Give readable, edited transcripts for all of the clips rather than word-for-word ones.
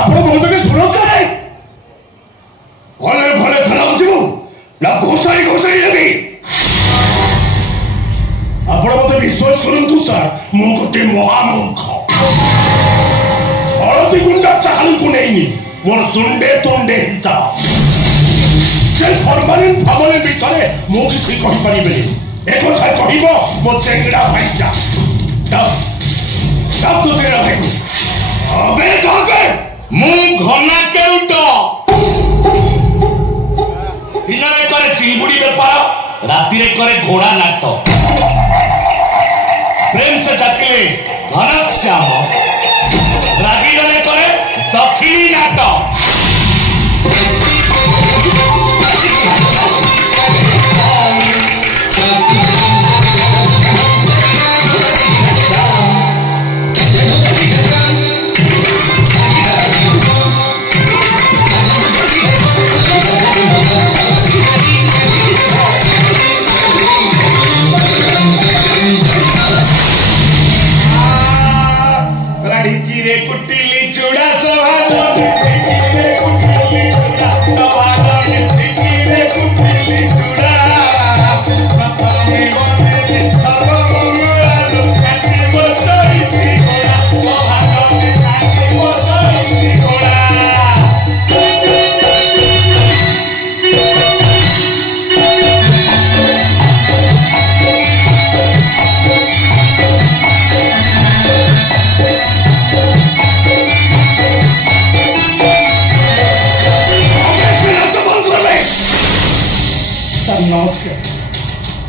ଆପଣ କହୁଛନ୍ତି ସୁରକ୍ଷା ନାହିଁ ଘରେ ଘରେ ଥାନାକୁ ଯିବୁ ନା ଘୋଷାରି ଘୋଷାରି ନେବି ଆପଣ ମତେ ବିଶ୍ୱାସ କରନ୍ତୁ ସାର୍ ମୁଁ ଗୋଟେ ମହାମୂର୍ଖ ହଳଦୀ ଗୁଣ୍ଡା ଚାହାଲକୁ ନେଇନି ମୋର ତୁଣ୍ଡେ ତୁଣ୍ଡେ ହିସାବ ସେ ଫର୍ମାଲିନ୍ ଫର୍ମାଲିନ୍ ବିଷୟରେ ମୁଁ କିଛି କହିପାରିବିନି একথা কহিব মো চেংড়া ভাইচা তো তেরা ভাই আবে কাকে মু ঘনা কেউট দিনরে করে চিঙ্গুড়ি বেপার রাতিরে করে ঘোড়া নাট প্রেম সে ডাকিলে ঘনশ্যাম রাগি গলে করে দক্ষিণী নাট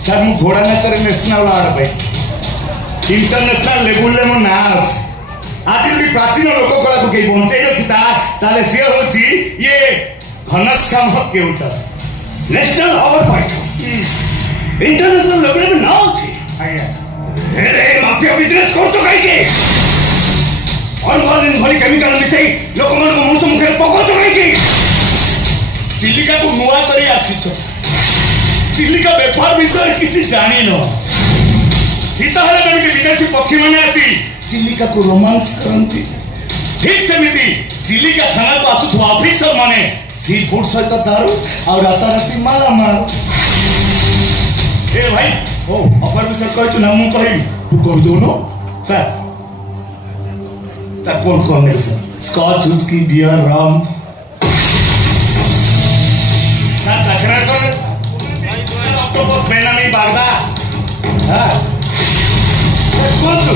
सर मु घोड़ा नाचर नेशनल अवार्ड पाई इंटरनेशनल लेवल मो ना अच्छे आज भी प्राचीन लोक कला को कहीं बंचाई रखिता ताले सी होची ये घनश्याम केउट नेशनल अवार्ड पाई इंटरनेशनल लेवल में ना अच्छे अरे माफिया बिजनेस कर तो कहीं के फॉर्मालिन भली केमिकल मिसई लोक मन को मुंह मुखे पको तो कहीं के चिलिका को नुआ करी आसी चिलिका बेपार विषय किसी जानी न सीता विदेशी पक्षी मैंने आसी चिलिका को रोमांस करती ठीक सेमती चिलिका थाना को आसुवा ऑफिसर माने सी फूड सहित दारू और राताराति मारामार ए भाई ओ ऑफर विषय कहछु ना मु कहबी तू कह दोनो सर सर कौन ने सर स्कॉच व्हिस्की बियर रम सर चखना कर ऑक्टोपस मेला में बागदा हां कौन तो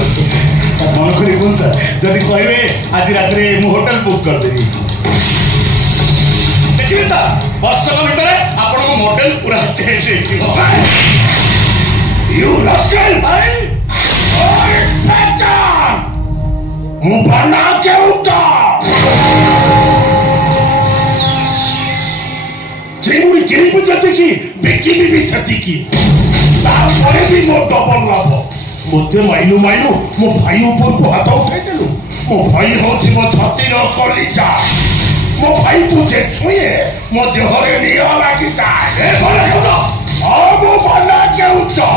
सर मन करी कौन सर जदी कहबे आज रात रे मु होटल बुक कर देबी देखिए सर वर्ष भीतर आपण को मॉडल पूरा चेंज हो यू रस्कल भाई ओए बेटा मु बना के उठा चिंगुड़ी गिरी बुझाते की बेकी भी सती की तारपरे भी मो डबल लाभ मते माइनु माइनु मो भाई ऊपर को हाथ उठाई देलु मो भाई होची मो छाती रो कलिजा मो भाई को जे छुए मो देहरे निया लागी जाए ए भले कोना आ मो बना के उठा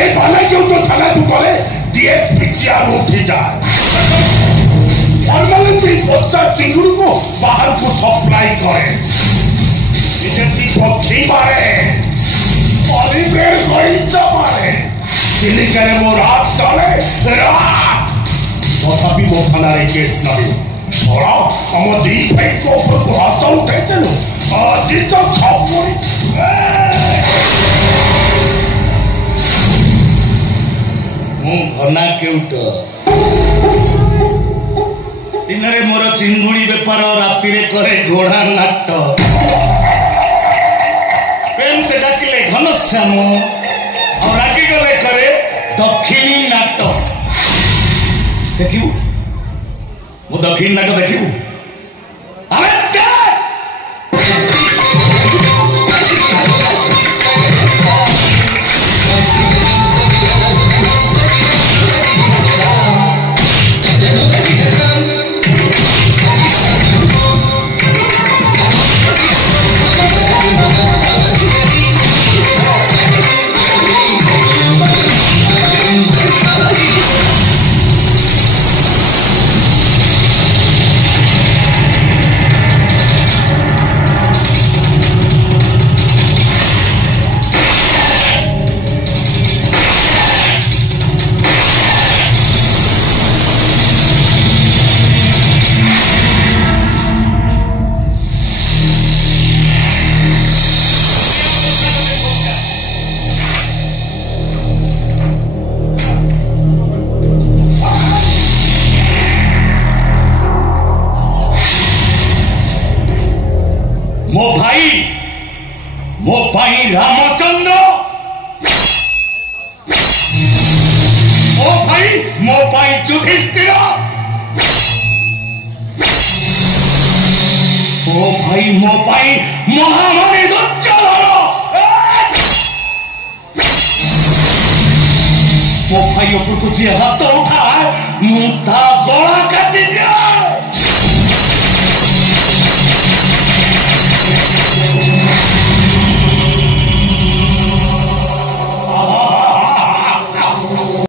ए बना के उठा थाना तू करे डीएस पिचिया उठी जाए बच्चा चिंगुड़ी को बाहर को सप्लाई करे पक्षी मारे मारे चिलिकारे मो रात चले तथापि मो थाना केस नहीं छोड़ा हम दी भाई को ऊपर को हाथ उठाई देलु आज तो खपड़ी मु घना केउट दिन मोर चिंगुड़ी बेपार राति करे घोड़ा नाट प्रेम से डाकिले घनश्याम और रागी गले करे दक्षिणी नाट देखिबू मु दक्षिणी नाट देखिबू अरे ମୋ ଭାଇ ରାମଚନ୍ଦ୍ର, ମୋ ପାଇଁ ଯୁଧିଷ୍ଠିର, ମୋ ପାଇଁ ମହାମାରୀ ଦୁର୍ଯ୍ୟୋଧନ, ମୋ ଭାଇ ଉପରକୁ ଯିଏ ହାତ ଉଠା